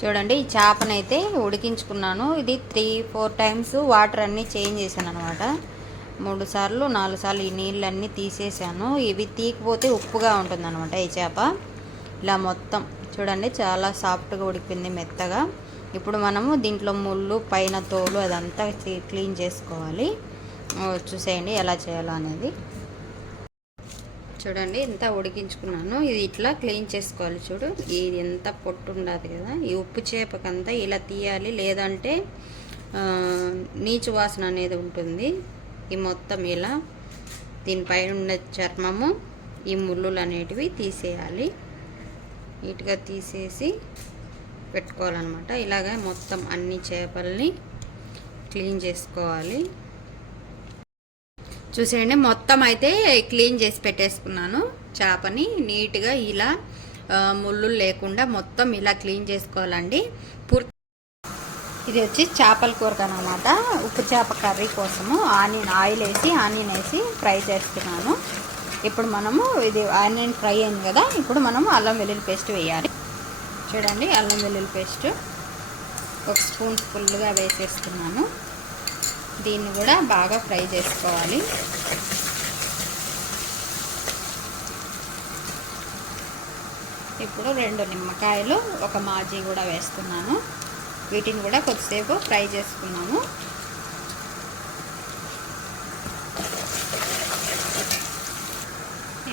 చూడండి ఈ చేపనైతే ఉడికించుకున్నాను. ఇది త్రీ ఫోర్ టైమ్స్ వాటర్ అన్నీ చేంజ్ చేశాను అనమాట మూడు సార్లు నాలుగు సార్లు ఈ నీళ్ళన్నీ తీసేసాను. ఇవి తీకపోతే ఉప్పుగా ఉంటుంది అనమాట ఈ చేప. ఇలా మొత్తం చూడండి చాలా సాఫ్ట్గా ఉడికింది మెత్తగా. ఇప్పుడు మనము దీంట్లో ముళ్ళు పైన తోలు అదంతా క్లీన్ చేసుకోవాలి. చూసేయండి ఎలా చేయాలో అనేది. చూడండి ఇంత ఉడికించుకున్నాను. ఇది ఇట్లా క్లీన్ చేసుకోవాలి చూడు. ఇది ఎంత పొట్టు ఉండదు కదా. ఈ ఉప్పు చేపకంతా ఇలా తీయాలి. లేదంటే నీచు వాసన అనేది ఉంటుంది. ఈ మొత్తం ఇలా దీనిపైన ఉన్న చర్మము ఈ ముళ్ళులు అనేటివి తీసేయాలి. నీట్గా తీసేసి పెట్టుకోవాలన్నమాట. ఇలాగ మొత్తం అన్ని చేపల్ని క్లీన్ చేసుకోవాలి. చూసేయండి. మొత్తం అయితే క్లీన్ చేసి పెట్టేసుకున్నాను. చేపని నీట్గా ఇలా ముళ్ళు లేకుండా మొత్తం ఇలా క్లీన్ చేసుకోవాలండి. పూర్తి ఇది వచ్చి చేపల కూర అనమాట ఉప్పు చేప కర్రీ కోసము ఆనియన్ ఆయిల్ వేసి ఆనియన్ వేసి ఫ్రై చేస్తున్నాను. ఇప్పుడు మనము ఇది ఆనియన్ ఫ్రై అయింది కదా ఇప్పుడు మనము అల్లం వెల్లుల్లి పేస్ట్ వేయాలి. చూడండి అల్లం వెల్లుల్లి పేస్ట్ ఒక స్పూన్ ఫుల్గా వేసేస్తున్నాను. దీన్ని కూడా బాగా ఫ్రై చేసుకోవాలి. ఇప్పుడు రెండు నిమ్మకాయలు ఒక మాజీ కూడా వేస్తున్నాను. వీటిని కూడా కొద్దిసేపు ఫ్రై చేసుకున్నాము.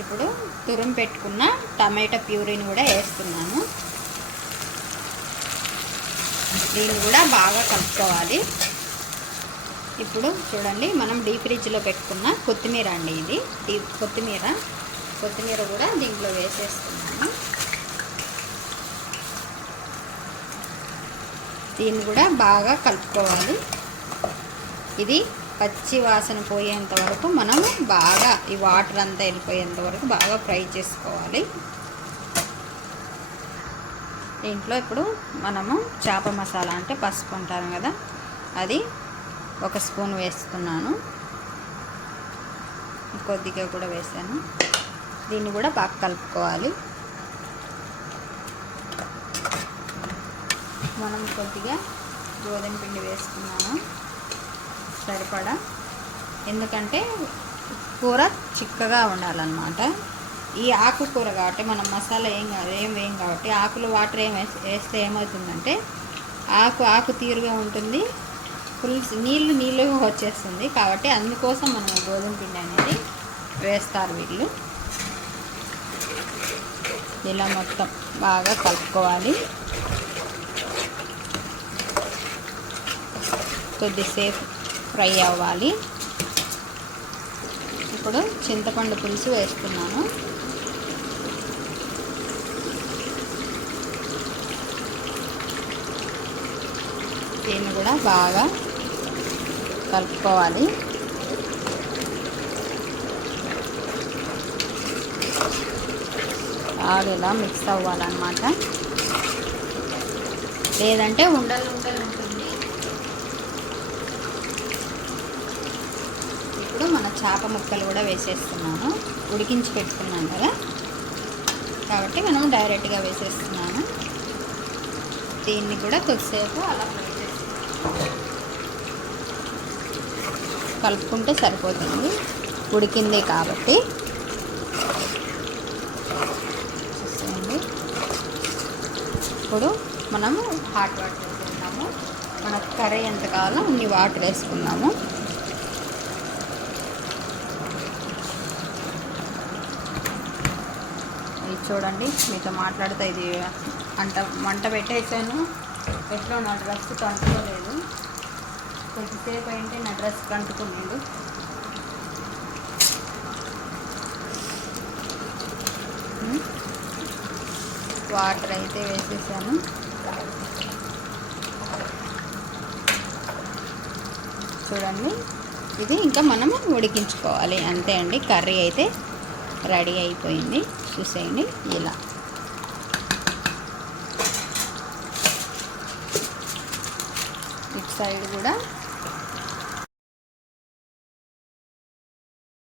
ఇప్పుడు తురుం పెట్టుకున్న టమాటా ప్యూరీని కూడా వేస్తున్నాను దీన్ని కూడా బాగా కలుపుకోవాలి. ఇప్పుడు చూడండి మనం డీప్ ఫ్రిడ్జ్లో పెట్టుకున్న కొత్తిమీర అండి ఇది. డీప్ కొత్తిమీర. కొత్తిమీర కూడా దీంట్లో వేసేస్తున్నాను. దీన్ని కూడా బాగా కలుపుకోవాలి. ఇది పచ్చి వాసన పోయేంత వరకు మనము బాగా ఈ వాటర్ అంతా వెళ్ళిపోయేంత వరకు బాగా ఫ్రై చేసుకోవాలి. దీంట్లో ఇప్పుడు మనము చేప మసాలా అంటే పసుపు అంటారు కదా అది ఒక స్పూన్ వేస్తున్నాను. కొద్దిగా కూడా వేసాను. దీన్ని కూడా బాగా కలుపుకోవాలి. మనం కొద్దిగా గోధుమ పిండి వేసుకున్నాము సరిపడా. ఎందుకంటే కూర చిక్కగా ఉండాలన్నమాట. ఈ ఆకుకూర కాబట్టి మనం మసాలా ఏం కాదు ఏం వేయం కాబట్టి ఆకులు వాటర్ ఏం వేస్తే ఏమవుతుందంటే ఆకు ఆకు తీరుగా ఉంటుంది. ఫుల్ నీళ్ళు నీళ్ళుగా వచ్చేస్తుంది. కాబట్టి అందుకోసం మనం గోధుమ పిండి అనేది వేస్తారు వీళ్ళు. ఇలా మొత్తం బాగా కలుపుకోవాలి. కొద్దిసేపు ఫ్రై అవ్వాలి. ఇప్పుడు చింతపండు పులుసు వేస్తున్నాను. దీన్ని కూడా బాగా కలుపుకోవాలి. బాగా ఇలా మిక్స్ అవ్వాలన్నమాట. లేదంటే ఉండలు ఉండలు ఉంటుంది. ఇప్పుడు మన చేప ముక్కలు కూడా వేసేస్తున్నాను. ఉడికించి పెట్టుకున్నాను కదా. కాబట్టి మనం డైరెక్ట్గా వేసేస్తున్నాను. దీన్ని కూడా కొద్దిసేపు అలా ఫ్రై చేసుకుంటాం కలుపుకుంటే సరిపోతుంది. ఉడికింది కాబట్టి. చూసేయండి. ఇప్పుడు మనము హాట్ వాటర్ వేసుకున్నాము మనకు కర్రీ ఎంత కావాలో అన్ని వాటర్ వేసుకున్నాము ఇది చూడండి మీతో మాట్లాడితే ఇది అంట మంట పెట్టేసాను. ఎట్లా నా డ్రెస్ కనుక్కోలేదు కొద్దిసేపు అయితే నా డ్రెస్ కంటుకున్నాడు వాటర్ అయితే వేసేసాను. చూడండి. ఇది ఇంకా మనము ఉడికించుకోవాలి. అంతే అండి. కర్రీ అయితే రెడీ అయిపోయింది. చూసేయండి ఇలా. ఇటు సైడ్ కూడా